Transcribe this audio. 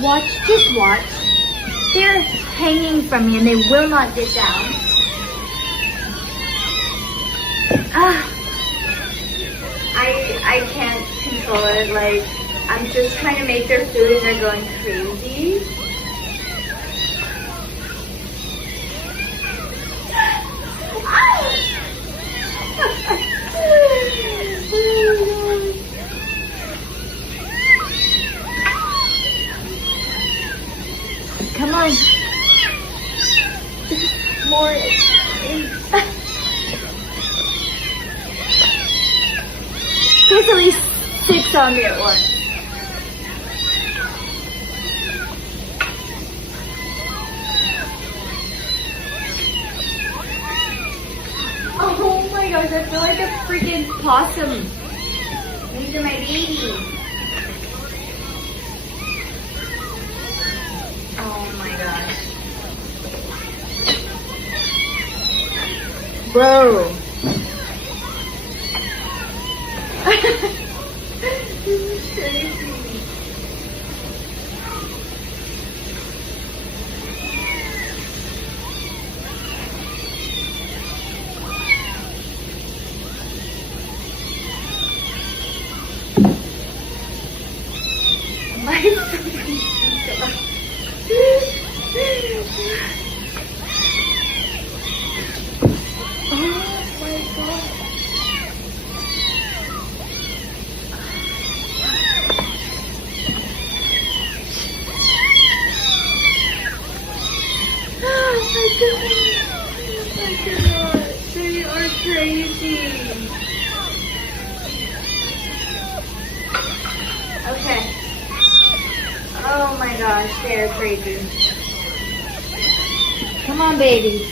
Watch, just watch. They're hanging from me and they will not get down. I can't control it. Like, I'm just trying to make their food and they're going crazy. Come on. More. There's at least 6 on me at once. Oh my gosh, I feel like a freaking possum. These are my babies. Oh my gosh. Bro. This is crazy. My oh my god. I cannot. They are crazy. Okay. Oh my gosh, they are crazy. Come on, babies.